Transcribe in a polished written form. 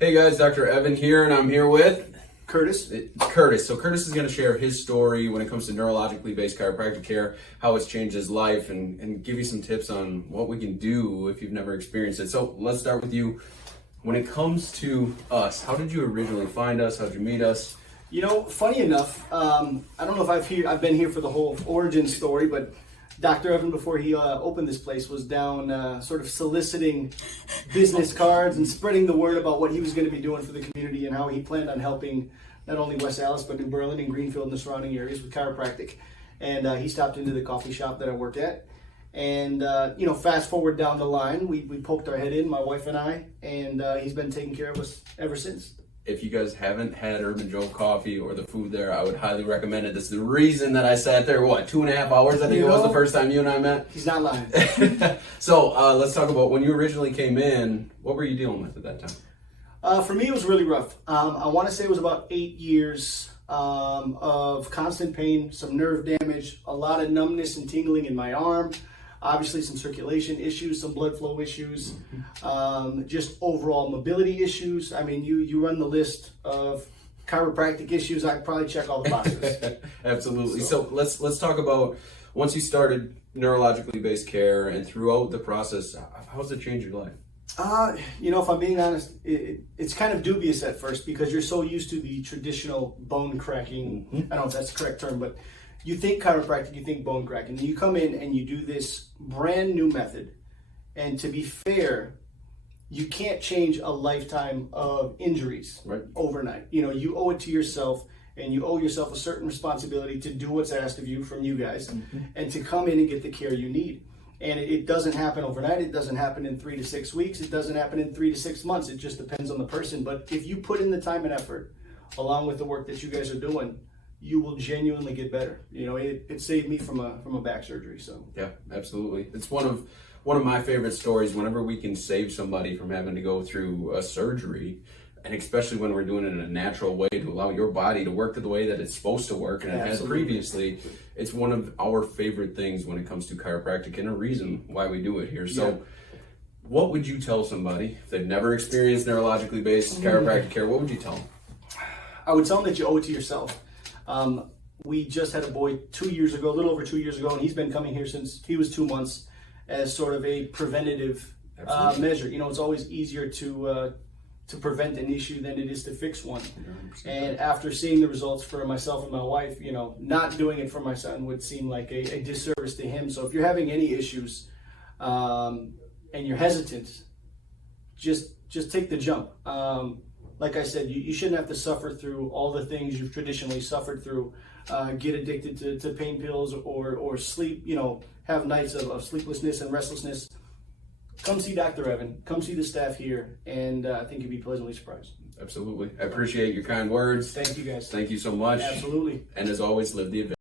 Hey guys, Dr. Evan here, and I'm here with Curtis. Curtis. So Curtis is going to share his story when it comes to neurologically based chiropractic care, how it's changed his life, and give you some tips on what we can do if you've never experienced it. So let's start with you. When it comes to us, how did you originally find us? How did you meet us? You know, funny enough, I don't know if I've been here for the whole origin story, but Dr. Evan, before he opened this place, was down sort of soliciting business cards and spreading the word about what he was going to be doing for the community and how he planned on helping not only West Allis, but New Berlin and Greenfield and the surrounding areas with chiropractic. And he stopped into the coffee shop that I worked at. And, fast forward down the line, we poked our head in, my wife and I, and he's been taking care of us ever since. If you guys haven't had Urban Joe coffee or the food there, I would highly recommend it. This is the reason that I sat there, 2.5 hours, I think it was the first time you and I met. He's not lying. So let's talk about when you originally came in, what were you dealing with at that time? For me, it was really rough. I want to say it was about 8 years of constant pain, some nerve damage, a lot of numbness and tingling in my arm, obviously some circulation issues, some blood flow issues, just overall mobility issues. I mean, you run the list of chiropractic issues, I'd probably check all the boxes. Absolutely. So let's talk about once you started neurologically based care and throughout the process, how's it changed your life? If I'm being honest, it's kind of dubious at first because you're so used to the traditional bone cracking. I don't know if that's the correct term, but you think chiropractic, you think bone cracking. And you come in and you do this brand new method. And to be fair, you can't change a lifetime of injuries overnight. You owe it to yourself, and you owe yourself a certain responsibility to do what's asked of you from you guys and to come in and get the care you need. And it doesn't happen overnight. It doesn't happen in 3 to 6 weeks. It doesn't happen in 3 to 6 months. It just depends on the person. But if you put in the time and effort, along with the work that you guys are doing, you will genuinely get better. It saved me from a back surgery. So yeah, absolutely. It's one of my favorite stories. Whenever we can save somebody from having to go through a surgery, and especially when we're doing it in a natural way to allow your body to work the way that it's supposed to work and it has previously, it's one of our favorite things when it comes to chiropractic and a reason why we do it here. So what would you tell somebody if they've never experienced neurologically based chiropractic care? What would you tell them? I would tell them that you owe it to yourself. We just had a boy 2 years ago, a little over 2 years ago, and he's been coming here since he was 2 months as sort of a preventative measure. It's always easier to prevent an issue than it is to fix one. 100%. And after seeing the results for myself and my wife, not doing it for my son would seem like a disservice to him. So if you're having any issues and you're hesitant, just take the jump. Like I said, you shouldn't have to suffer through all the things you've traditionally suffered through. Get addicted to pain pills or sleep, have nights of sleeplessness and restlessness. Come see Dr. Evan. Come see the staff here, and I think you'll be pleasantly surprised. Absolutely. I appreciate your kind words. Thank you, guys. Thank you so much. Absolutely. And as always, live the adventure.